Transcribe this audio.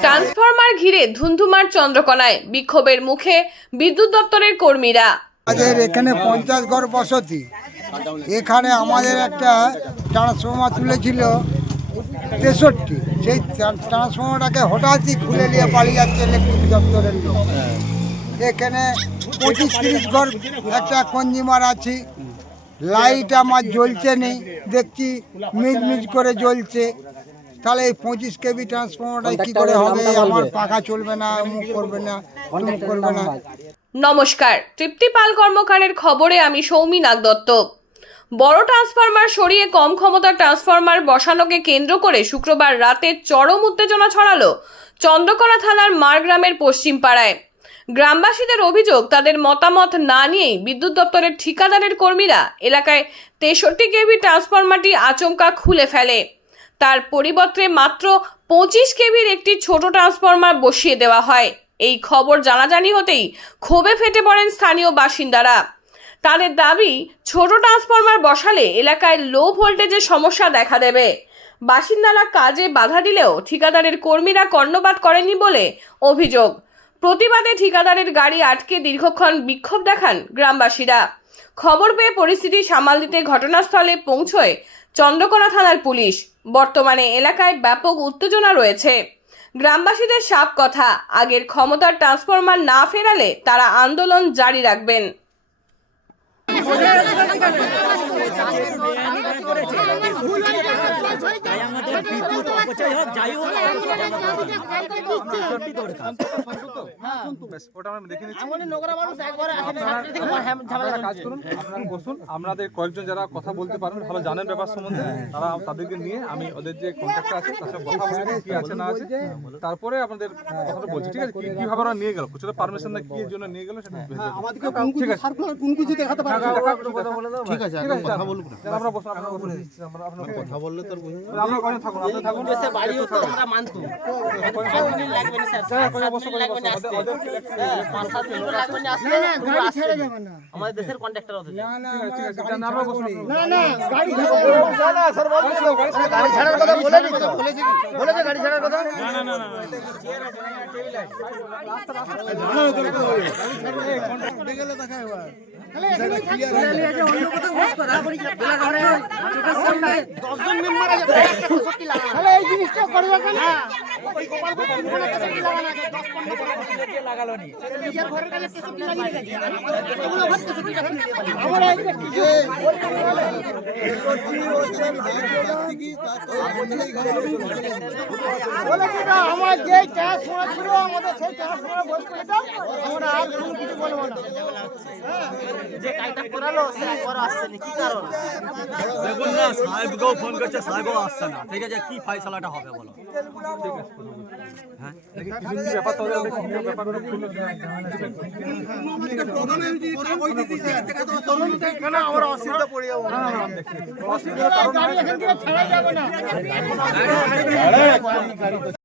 Transformer ঘিরে ধুন্ধুমার চন্দ্রকোনায় বিক্ষোভের মুখে বিদ্যুৎ দপ্তরের কর্মীরা। আমাদের এখানে পঞ্চাশ ঘর বসতি। এখানে আমাদের একটা ট্রান্সফর্মার তুলেছিল তেষট্টি। সেই ট্রান্স- ট্রান্সফর্মারটাকে হঠাৎই খুলে নিয়ে পালিয়ে যাচ্ছে ইলেকট্রিক দপ্তরের লোক। এখানে পঁচিশ তিরিশ ঘর একটা কনজিউমার আছি। লাইট আমার জ্বলছে নেই। দেখছি মিজ মিজ করে জ্বলছে। তাহলে এই পঁচিশ কেবি ট্রান্সফর্মারটা কি করে হবে? আমার পাখা চলবে না মুখ করবে না মুখ করবে না। নমস্কার। তৃপ্তি পাল কর্মকারের খবরে আমি সৌমি নাগ দত্ত। বড় ট্রান্সফরমার সরিয়ে কম ক্ষমতার ট্রান্সফরমার বসানোকে কেন্দ্র করে শুক্রবার রাতে চরম উত্তেজনা ছড়ালো চন্দ্রকোনা থানার মারগ্রামের পশ্চিম পাড়ায় গ্রামবাসীদের অভিযোগ, তাদের মতামত না নিয়েই বিদ্যুৎ দপ্তরের ঠিকাদারের কর্মীরা এলাকায় তেষট্টি কেভি ট্রান্সফরমারটি আচমকা খুলে ফেলে। তার পরিবর্তে মাত্র পঁচিশ কেভির একটি ছোট ট্রান্সফরমার বসিয়ে দেওয়া হয়। এই খবর জানাজানি হতেই ক্ষোভে ফেটে পড়েন স্থানীয় বাসিন্দারা। তাদের দাবি, ছোট ট্রান্সফরমার বসালে এলাকায় লো ভোল্টেজের সমস্যা দেখা দেবে। বাসিন্দারা কাজে বাধা দিলেও ঠিকাদারের কর্মীরা কর্ণপাত করেনি বলে অভিযোগ। প্রতিবাদে ঠিকাদারের গাড়ি আটকে দীর্ঘক্ষণ বিক্ষোভ দেখান গ্রামবাসীরা। খবর পেয়ে পরিস্থিতি সামাল দিতে ঘটনাস্থলে পৌঁছয় চন্দ্রকোনা থানার পুলিশ। বর্তমানে এলাকায় ব্যাপক উত্তেজনা রয়েছে। গ্রামবাসীদের সাপ কথা, আগের ক্ষমতার ট্রান্সফরমার না ফেরালে তারা আন্দোলন জারি রাখবেন। আমাদের হোক যাই হোক। আমাদের কয়েকজন যারা কথা বলতে পারেন ভালো জানেন ব্যাপার সম্বন্ধে তারা তাদেরকে নিয়ে আমি ওদের যে কন্ট্যাক্ট আছে তার সাথে কথা কি আছে না আছে তারপরে আপনাদের কথাটা বলছি ঠিক আছে কীভাবে ওরা নিয়ে গেল কিছুটা পারমিশন না কি এর জন্য নিয়ে গেল সেটা বুঝতে হবে। ঠিক আছে ঠিক আছে কথা বলুন আমরা আপনারা আমরা কথা বললে তো আমরা ওখানে থাকুন আপনি থাকুন বাড়ি হতো আমরা মানতো দিন লাগবে না স্যার দিন লাগবে না আসতে হ্যাঁ, পাঁচ সাত দিন লাগবে না আসতে আমাদের দেশের কন্ট্রাক্টর হতে না না গাড়ি ছাড়ার কথা বলে দিত বলেছে গাড়ি ছাড়ার কথা দশজন মেম্বার আছে একটা সত্যি লাগানো তাহলে এই জিনিসটা করবে কেন ওই গোপাল আমরা যে ট্রান্সফার ছিল আমাদের সেই বই করে দাও যে কাজটা করালো, সে একবারও আসছে কি কারণ দেখুন না সাহেবকেও ফোন করছে সাহেবও আসছে না ঠিক আছে কি ফয়সালাটা হবে বলো কেন আমরা অসুবিধা পড়ে যাব। থেকে ছাড়া যাবে না